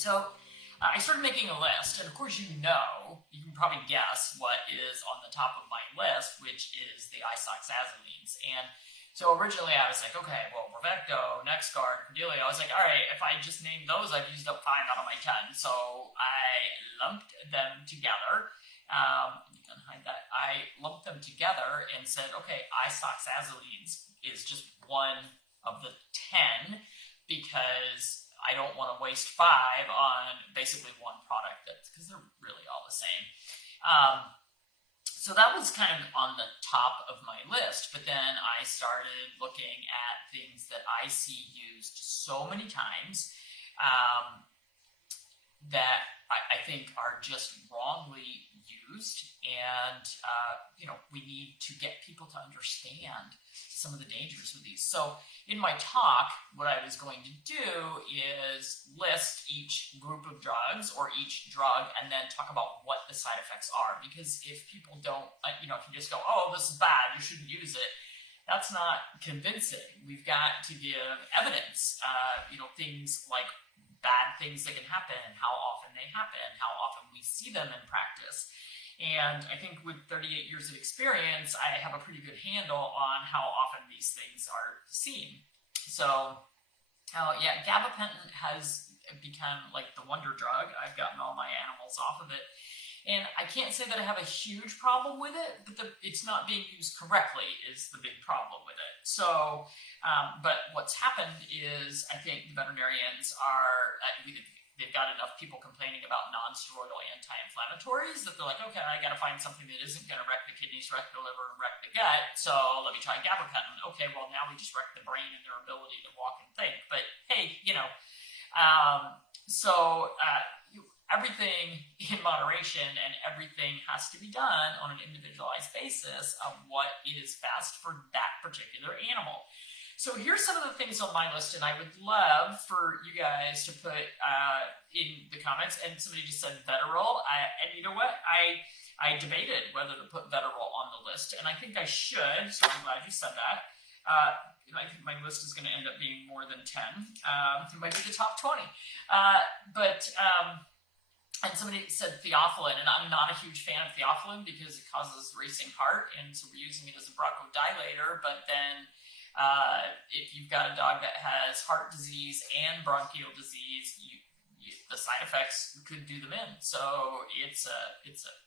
So I started making a list, and of course, you can probably guess what is on the top of my list, which is the isoxazolines. And so originally I was like, okay, well, Bravecto, NexGard, Cordelia. I was like, all right, if I just name those, I've used up 5 out of my 10. So I lumped them together. You can hide that. I lumped them together and said, okay, isoxazolines is just one of the 10 because I don't want to waste 5 on basically one product, because they're really all the same. So that was kind of on the top of my list, but then I started looking at things that I see used so many times that I think are just wrongly used, and we need to get people to understand some of the dangers with these. So in my talk, what I was going to do is list each group of drugs or each drug and then talk about what the side effects are. Because if people don't, if you just go, oh, this is bad, you shouldn't use it, that's not convincing. We've got to give evidence, things like bad things that can happen, how often they happen, how often we see them in practice. And I think with 38 years of experience, I have a pretty good handle on how often these things are seen. So, gabapentin has become like the wonder drug. I've gotten all my animals off of it. And I can't say that I have a huge problem with it, but it's not being used correctly is the big problem with it. So, but what's happened is I think the veterinarians they've got enough people complaining about non-steroidal anti-inflammatories that they're like, okay, I got to find something that isn't going to wreck the kidneys, wreck the liver, and wreck the gut. So let me try gabapentin. Okay, well now we just wreck the brain and their ability to walk and think. But hey, everything in moderation, and everything has to be done on an individualized basis of what is best for that particular animal. So here's some of the things on my list, and I would love for you guys to put in the comments. And somebody just said Veterol, and you know what? I debated whether to put Veterol on the list, and I think I should, so I'm glad you said that. I think my list is going to end up being more than 10. It might be the top 20. And somebody said theophylline, and I'm not a huge fan of theophylline because it causes racing heart, and so we're using it as a bronchodilator. But then if you've got a dog that has heart disease and bronchial disease, the side effects could do them in. So it's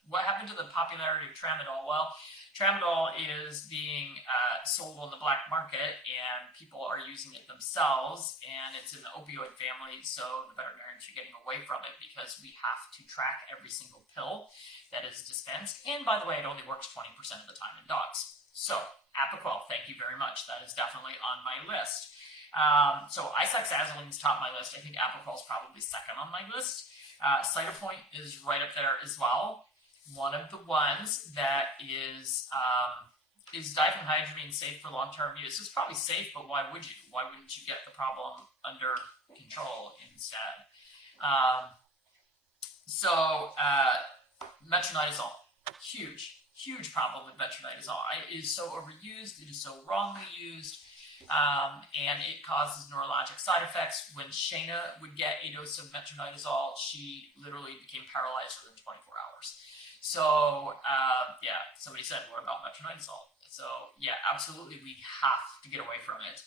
what happened to the popularity of tramadol? Well, tramadol is being sold on the black market, and people are using it themselves, and it's in the opioid family, so the veterinarians are getting away from it because we have to track every single pill that is dispensed. And by the way, it only works 20% of the time in dogs. So Apoquel, thank you very much. That is definitely on my list. So isoxazolines top my list. I think Apoquel is probably second on my list. Cytopoint is right up there as well. One of the ones that is diphenhydramine safe for long-term use? It's probably safe, but why would you? Why wouldn't you get the problem under control instead? Metronidazole, huge problem with metronidazole. It is so overused, it is so wrongly used, and it causes neurologic side effects. When Shayna would get a dose of metronidazole, she literally became paralyzed within 24 hours. So, somebody said, what about metronidazole? So, yeah, absolutely, we have to get away from it.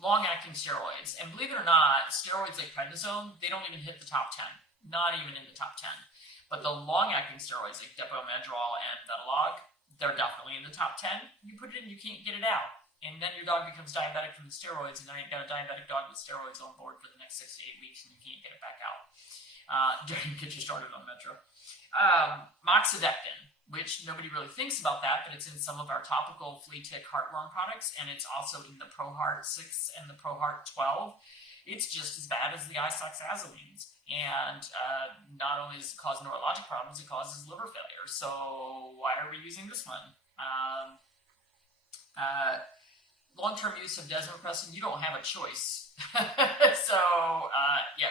Long-acting steroids. And believe it or not, steroids like prednisone, they don't even hit the top 10. Not even in the top 10. But the long-acting steroids like Depomedrol and Vetalog, they're definitely in the top 10. You put it in, you can't get it out. And then your dog becomes diabetic from the steroids, and now you've got a diabetic dog with steroids on board for the next 6 to 8 weeks, and you can't get it back out. Get you started on Metro. Moxidectin, which nobody really thinks about that, but it's in some of our topical flea tick heartworm products, and it's also in the ProHeart 6 and the ProHeart 12. It's just as bad as the isoxazolines. And not only does it cause neurologic problems, it causes liver failure. So why are we using this one? Long-term use of desmopressin, you don't have a choice.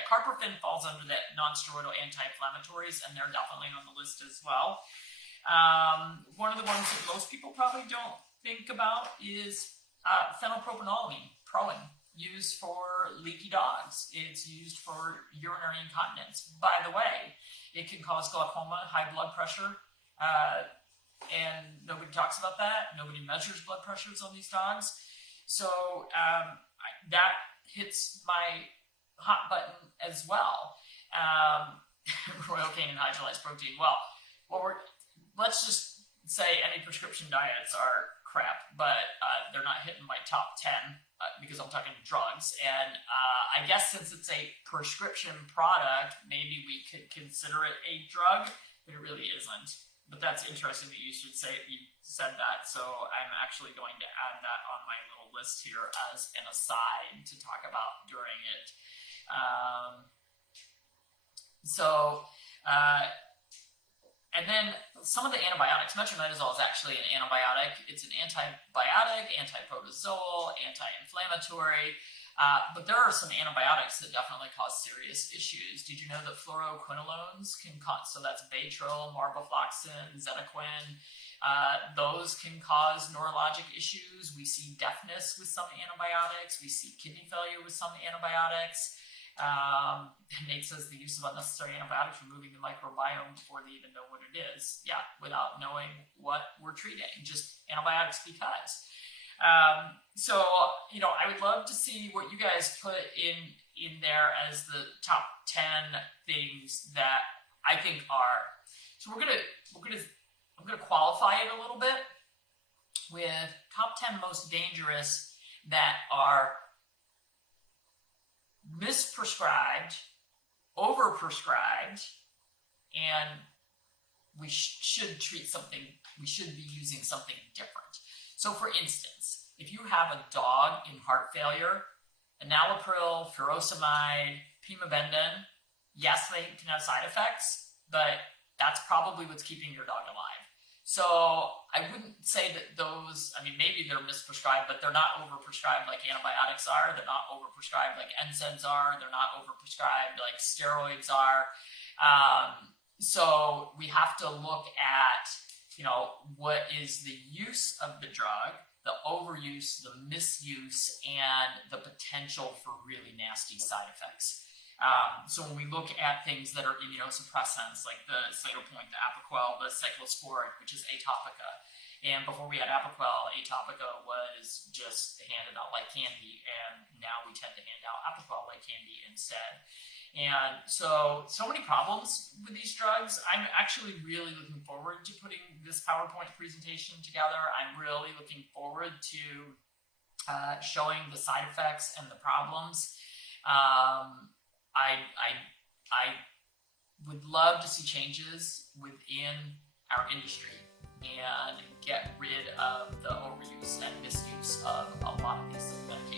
Carprofen falls under that non-steroidal anti-inflammatories, and they're definitely on the list as well. One of the ones that most people probably don't think about is phenylpropanolamine, Proin. used for leaky dogs. It's used for urinary incontinence. By the way, it can cause glaucoma, high blood pressure, and nobody talks about that. Nobody measures blood pressures on these dogs. So that hits my hot button as well. Royal canin hydrolyzed protein. Well, let's just say any prescription diets are crap, but they're not hitting my top 10 because I'm talking drugs. And I guess since it's a prescription product, maybe we could consider it a drug, but it really isn't. But that's interesting that you said that. So I'm actually going to add that on my little list here as an aside to talk about during it. And then some of the antibiotics, metronidazole is actually an antibiotic. It's an antibiotic, antiprotozoal, anti-inflammatory, but there are some antibiotics that definitely cause serious issues. Did you know that fluoroquinolones can cause, so that's Baytril, Marbafloxacin, Zenaquin, those can cause neurologic issues. We see deafness with some antibiotics. We see kidney failure with some antibiotics. Nate says the use of unnecessary antibiotics removing the microbiome before they even know what it is. Yeah, without knowing what we're treating, just antibiotics because. So, I would love to see what you guys put in there as the top 10 things that I think are. So I'm gonna qualify it a little bit with top 10 most dangerous that are misprescribed, overprescribed, and we should be using something different. So for instance, if you have a dog in heart failure, enalapril, furosemide, pimobendan, yes, they can have side effects, but that's probably what's keeping your dog alive. So I wouldn't say that those, maybe they're misprescribed, but they're not overprescribed like antibiotics are. They're not overprescribed like NSAIDs are. They're not overprescribed like steroids are. So we have to look at, what is the use of the drug, the overuse, the misuse, and the potential for really nasty side effects. So when we look at things that are immunosuppressants, like the Cytopoint, the Apoquel, the cyclosporin, which is Atopica, and before we had Apoquel, Atopica was just handed out like candy, and now we tend to hand out Apoquel like candy instead. And so many problems with these drugs. I'm actually really looking forward to putting this PowerPoint presentation together. I'm really looking forward to showing the side effects and the problems. I would love to see changes within our industry and get rid of the overuse and misuse of a lot of these medications.